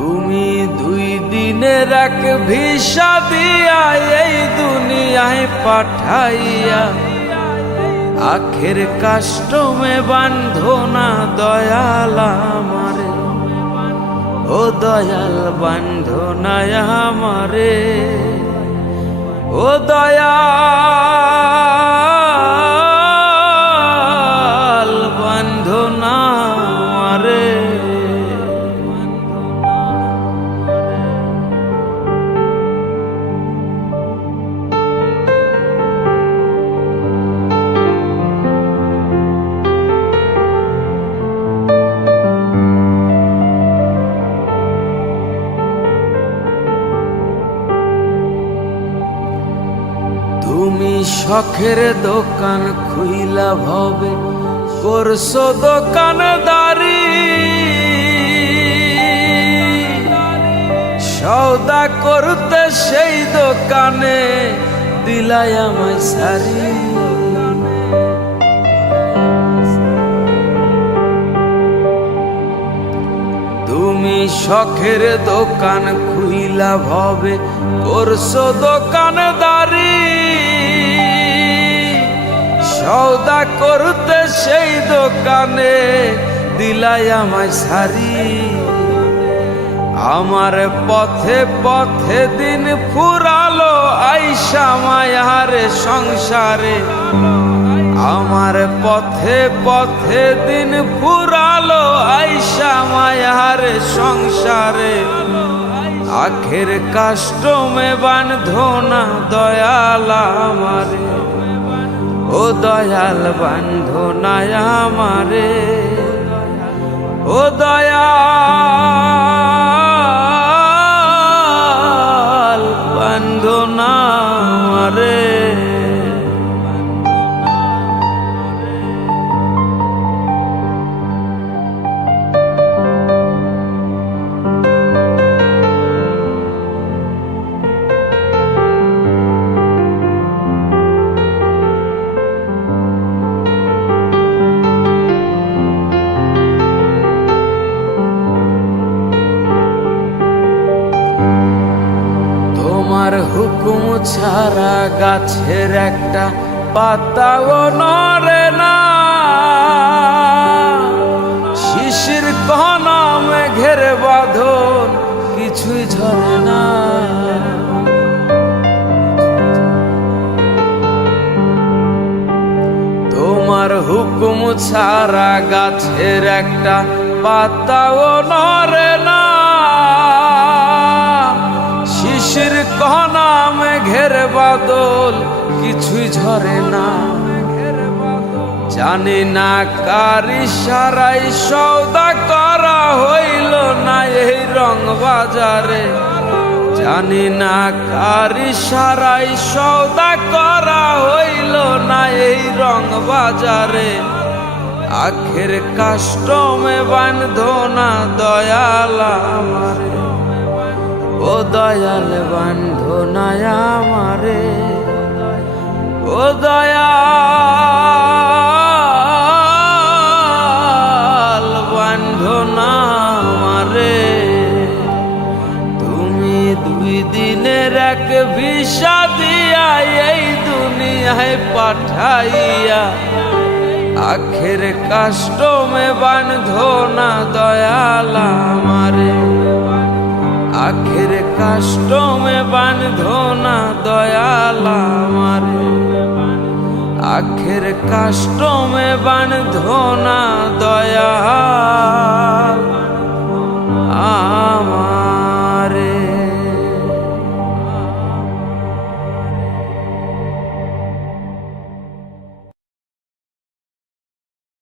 তুমি দুই দিনের এক ভিসা দিয়া এই দুনিয়ায় পাঠাইয়া। আখের কাষ্টমে বান্ধো না দয়াল আমারে। ও দয়াল বান্ধো না আমারে। ও দয়াল তুমি শখের দোকান খুইলা ভবে, করছ দোকানদারি। সৌদা করতে সেই দোকানে দিলাই আমায় সারি। তুমি শখের দোকান খুইলা ভবে, করছ দোকানদারি। সৌদা করতে সেই দোকানে দিলাই আমায় সারি আমার পথে পথে দিন ফুরালো আইসা মায়ারে সংসারে। আমার পথে পথে দিন ফুরালো আইসা মায়ার সংসারে। আখের কাষ্টমে বান্ধো না দয়াল আমারে। ও দয়াল বান্ধো না আমারে। ও দয়াল বান্ধো না আমারে। হুকুম গাছের একটা পাতাও নড়ে না। শিশির কহনা মেঘের বাঁধন কিছুই ঝরে না। তোমার হুকুম ছাড়া গাছের একটা পাতাও নড়ে না। শিশির কহনা মেঘের বাদল, কিছুই ঝরে না। জানি না কার ইশারাই সৌদা করা হইল না এই রং বাজারে। জানি না কার ইশারাই সৌদা করা হইল না এই রং বাজারে। আখের কাষ্টমে বান্ধো না দয়াল আমারে। ও দয়াল বান্ধো না আমারে, ও দয়াল বান্ধো না আমারে, তুমি দুই দিনের এক ভিসা দিয়া এই দুনিয়ায় পাঠাইয়া, আখের কাষ্টমে বান্ধো না দয়াল আমারে। আখের কাষ্টমে বান্ধো না দয়ালা মারে আখের কাষ্টমে বান্ধো না দয়া